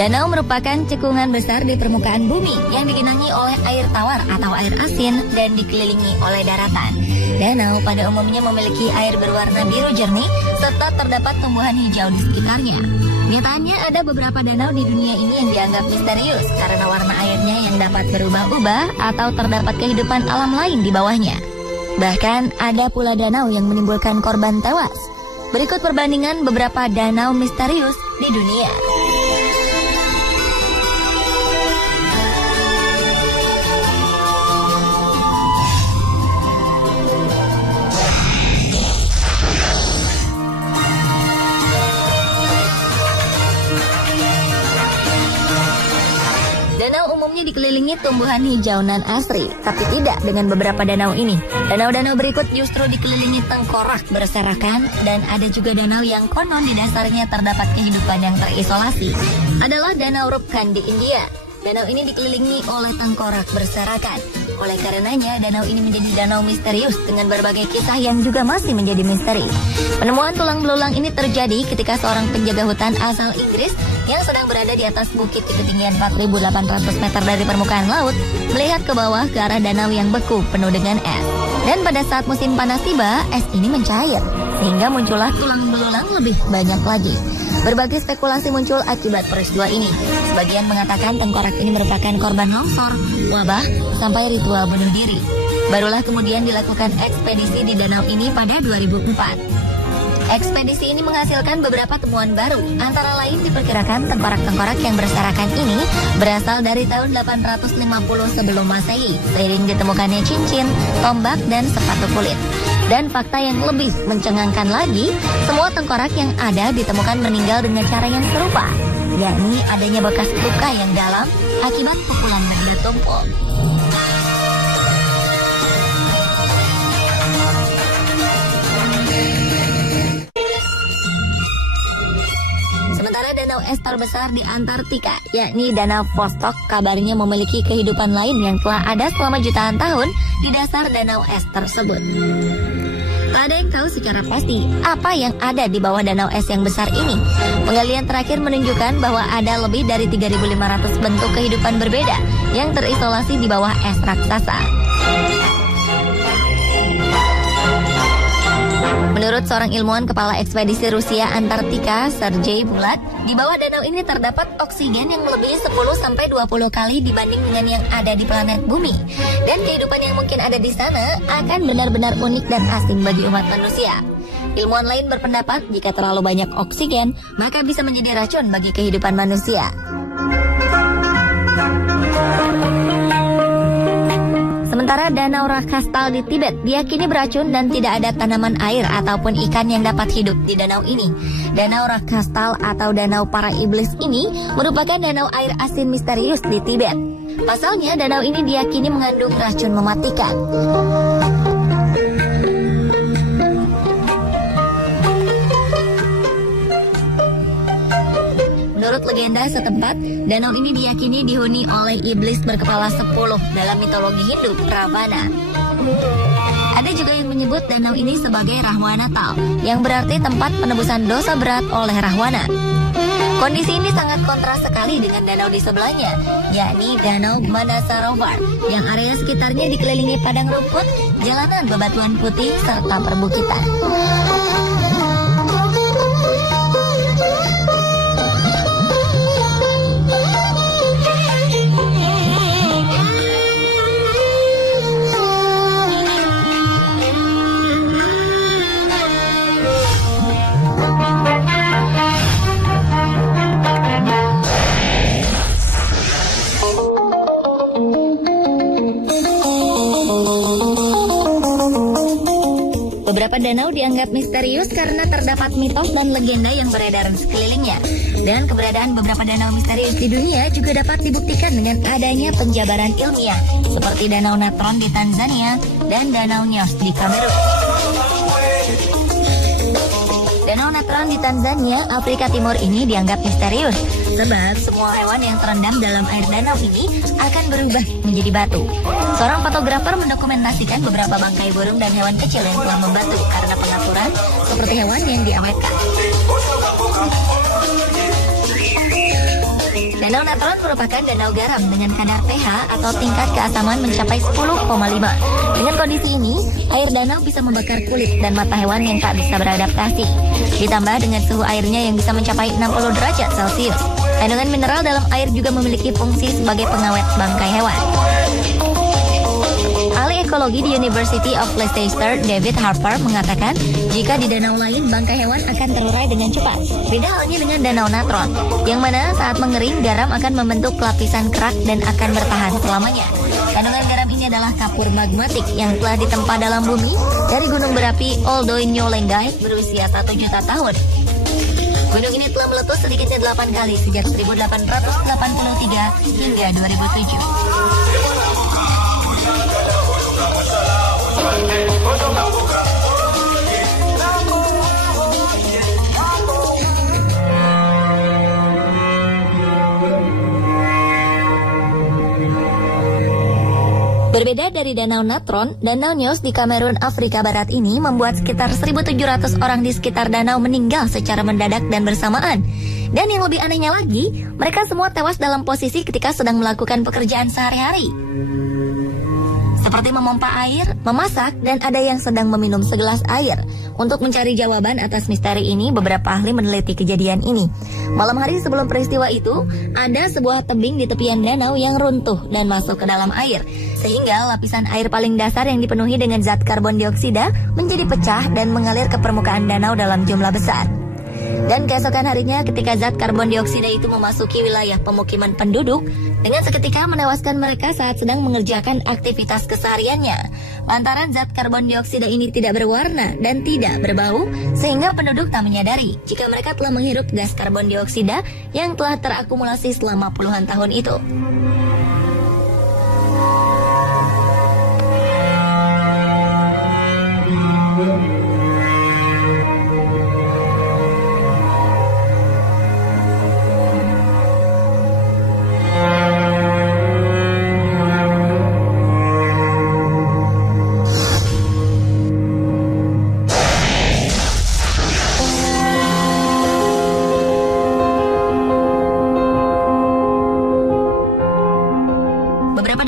Danau merupakan cekungan besar di permukaan bumi yang digenangi oleh air tawar atau air asin dan dikelilingi oleh daratan. Danau pada umumnya memiliki air berwarna biru jernih serta terdapat tumbuhan hijau di sekitarnya. Nyatanya ada beberapa danau di dunia ini yang dianggap misterius karena warna airnya yang dapat berubah-ubah atau terdapat kehidupan alam lain di bawahnya. Bahkan ada pula danau yang menimbulkan korban tewas. Berikut perbandingan beberapa danau misterius di dunia. Danau umumnya dikelilingi tumbuhan hijau nan asri, tapi tidak dengan beberapa danau ini. Danau-danau berikut justru dikelilingi tengkorak berserakan, dan ada juga danau yang konon di dasarnya terdapat kehidupan yang terisolasi. Adalah Danau Rupkan di India. Danau ini dikelilingi oleh tengkorak berserakan. Oleh karenanya, danau ini menjadi danau misterius dengan berbagai kisah yang juga masih menjadi misteri. Penemuan tulang belulang ini terjadi ketika seorang penjaga hutan asal Inggris yang sedang berada di atas bukit di ketinggian 4.800 meter dari permukaan laut, melihat ke bawah ke arah danau yang beku penuh dengan es. Dan pada saat musim panas tiba, es ini mencair, sehingga muncullah tulang belulang lebih banyak lagi. Berbagai spekulasi muncul akibat peristiwa ini. Sebagian mengatakan tengkorak ini merupakan korban longsor, wabah, sampai ritual bunuh diri. Barulah kemudian dilakukan ekspedisi di danau ini pada 2004. Ekspedisi ini menghasilkan beberapa temuan baru. Antara lain diperkirakan tengkorak-tengkorak yang berserakan ini berasal dari tahun 850 sebelum Masehi, seiring ditemukannya cincin, tombak, dan sepatu kulit. Dan fakta yang lebih mencengangkan lagi, semua tengkorak yang ada ditemukan meninggal dengan cara yang serupa, yakni adanya bekas luka yang dalam akibat pukulan benda tumpul. Sementara danau es terbesar di Antartika, yakni Danau Vostok, kabarnya memiliki kehidupan lain yang telah ada selama jutaan tahun di dasar danau es tersebut. Tak ada yang tahu secara pasti apa yang ada di bawah danau es yang besar ini. Penggalian terakhir menunjukkan bahwa ada lebih dari 3.500 bentuk kehidupan berbeda yang terisolasi di bawah es raksasa. Menurut seorang ilmuwan kepala ekspedisi Rusia Antartika, Sergei Bulat, di bawah danau ini terdapat oksigen yang melebihi 10-20 kali dibanding dengan yang ada di planet bumi. Dan kehidupan yang mungkin ada di sana akan benar-benar unik dan asing bagi umat manusia. Ilmuwan lain berpendapat jika terlalu banyak oksigen, maka bisa menjadi racun bagi kehidupan manusia. Sementara Danau Rakastal di Tibet diyakini beracun dan tidak ada tanaman air ataupun ikan yang dapat hidup di danau ini. Danau Rakastal atau Danau Para Iblis ini merupakan danau air asin misterius di Tibet. Pasalnya, danau ini diyakini mengandung racun mematikan. Menurut legenda setempat, danau ini diyakini dihuni oleh iblis berkepala 10 dalam mitologi Hindu, Ravana. Ada juga yang menyebut danau ini sebagai Rahwanatal, yang berarti tempat penebusan dosa berat oleh Rahwana. Kondisi ini sangat kontras sekali dengan danau di sebelahnya, yakni Danau Manasarovar, yang area sekitarnya dikelilingi padang rumput, jalanan bebatuan putih, serta perbukitan. Beberapa danau dianggap misterius karena terdapat mitos dan legenda yang beredar di sekelilingnya. Dan keberadaan beberapa danau misterius di dunia juga dapat dibuktikan dengan adanya penjabaran ilmiah, seperti Danau Natron di Tanzania dan Danau Nyos di Kamerun. Danau Natron di Tanzania, Afrika Timur ini dianggap misterius sebab semua hewan yang terendam dalam air danau ini akan berubah menjadi batu. Seorang fotografer mendokumentasikan beberapa bangkai burung dan hewan kecil yang telah membatu karena pengaturan seperti hewan yang diawetkan. Danau Natron merupakan danau garam dengan kadar pH atau tingkat keasaman mencapai 10,5. Dengan kondisi ini, air danau bisa membakar kulit dan mata hewan yang tak bisa beradaptasi. Ditambah dengan suhu airnya yang bisa mencapai 60 derajat Celcius. Kandungan mineral dalam air juga memiliki fungsi sebagai pengawet bangkai hewan. Ahli ekologi di University of Leicester, David Harper, mengatakan jika di danau lain bangkai hewan akan terurai dengan cepat. Beda halnya dengan danau Natron, yang mana saat mengering garam akan membentuk lapisan kerak dan akan bertahan selamanya. Kandungan garam ini adalah kapur magmatik yang telah ditempa dalam bumi dari gunung berapi Oldoy Nyolengai berusia 1 juta tahun. Gunung ini telah meletus sedikitnya 8 kali sejak 1883 hingga 2007. Berbeda dari Danau Natron, Danau Nyos di Kamerun, Afrika Barat ini membuat sekitar 1.700 orang di sekitar danau meninggal secara mendadak dan bersamaan. Dan yang lebih anehnya lagi, mereka semua tewas dalam posisi ketika sedang melakukan pekerjaan sehari-hari. Seperti memompa air, memasak, dan ada yang sedang meminum segelas air. Untuk mencari jawaban atas misteri ini, beberapa ahli meneliti kejadian ini. Malam hari sebelum peristiwa itu, ada sebuah tebing di tepian danau yang runtuh dan masuk ke dalam air. Sehingga lapisan air paling dasar yang dipenuhi dengan zat karbon dioksida menjadi pecah dan mengalir ke permukaan danau dalam jumlah besar. Dan keesokan harinya ketika zat karbon dioksida itu memasuki wilayah pemukiman penduduk, dengan seketika menewaskan mereka saat sedang mengerjakan aktivitas kesehariannya. Lantaran zat karbon dioksida ini tidak berwarna dan tidak berbau, sehingga penduduk tak menyadari jika mereka telah menghirup gas karbon dioksida yang telah terakumulasi selama puluhan tahun itu.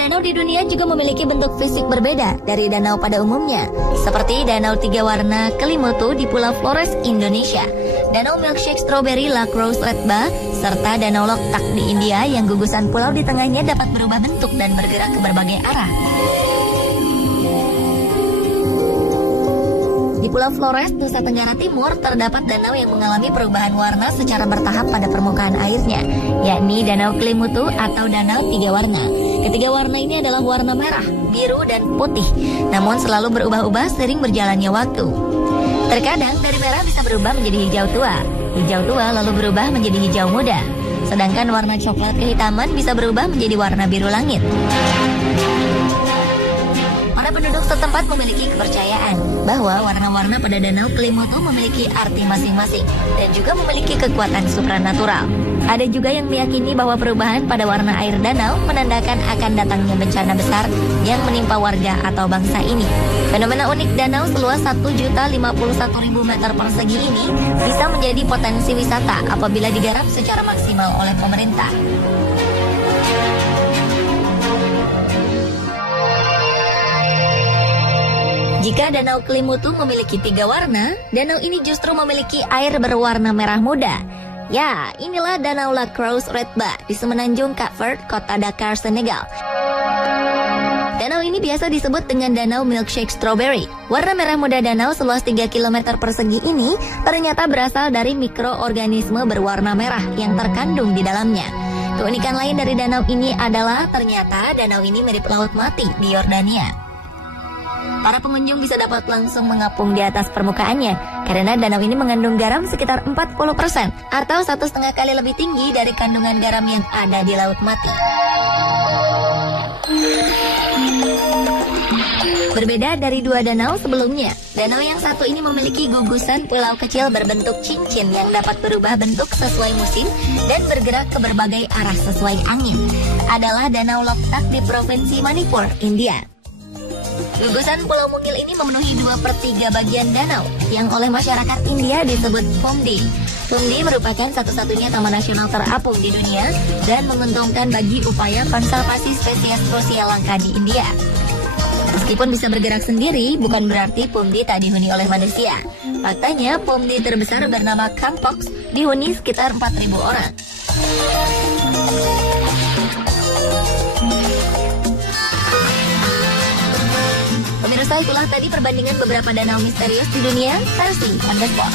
Danau di dunia juga memiliki bentuk fisik berbeda dari danau pada umumnya, seperti Danau Tiga Warna Kelimutu di Pulau Flores, Indonesia, Danau Milkshake Strawberry La Crosse Redba, serta Danau Loktak di India yang gugusan pulau di tengahnya dapat berubah bentuk dan bergerak ke berbagai arah. Di Pulau Flores, Nusa Tenggara Timur, terdapat danau yang mengalami perubahan warna secara bertahap pada permukaan airnya, yakni Danau Kelimutu atau Danau Tiga Warna. Ketiga warna ini adalah warna merah, biru, dan putih, namun selalu berubah-ubah seiring berjalannya waktu. Terkadang dari merah bisa berubah menjadi hijau tua lalu berubah menjadi hijau muda, sedangkan warna coklat kehitaman bisa berubah menjadi warna biru langit. Para penduduk setempat memiliki kepercayaan bahwa warna-warna pada Danau Kelimutu memiliki arti masing-masing dan juga memiliki kekuatan supranatural. Ada juga yang meyakini bahwa perubahan pada warna air danau menandakan akan datangnya bencana besar yang menimpa warga atau bangsa ini. Fenomena unik danau seluas 1.051.000 meter persegi ini bisa menjadi potensi wisata apabila digarap secara maksimal oleh pemerintah. Jika Danau Kelimutu memiliki 3 warna, danau ini justru memiliki air berwarna merah muda. Ya, inilah Danau La Crosse Redba di semenanjung Cap Verde, kota Dakar, Senegal. Danau ini biasa disebut dengan Danau Milkshake Strawberry. Warna merah muda danau seluas 3 km persegi ini ternyata berasal dari mikroorganisme berwarna merah yang terkandung di dalamnya. Keunikan lain dari danau ini adalah ternyata danau ini mirip Laut Mati di Yordania. Para pengunjung bisa dapat langsung mengapung di atas permukaannya karena danau ini mengandung garam sekitar 40% atau 1,5 kali lebih tinggi dari kandungan garam yang ada di Laut Mati. Berbeda dari 2 danau sebelumnya, danau yang satu ini memiliki gugusan pulau kecil berbentuk cincin yang dapat berubah bentuk sesuai musim dan bergerak ke berbagai arah sesuai angin. Adalah Danau Loktak di Provinsi Manipur, India. Gugusan Pulau Mungil ini memenuhi 2/3 bagian danau yang oleh masyarakat India disebut Pomdi. Pumdi merupakan satu-satunya taman nasional terapung di dunia dan menguntungkan bagi upaya konservasi spesies rusia langka di India. Meskipun bisa bergerak sendiri, bukan berarti Pumdi tak dihuni oleh manusia. Faktanya, Pumdi terbesar bernama Kampox dihuni sekitar 4.000 orang. Pemirsa, itulah tadi perbandingan beberapa danau misterius di dunia versi On The Spot.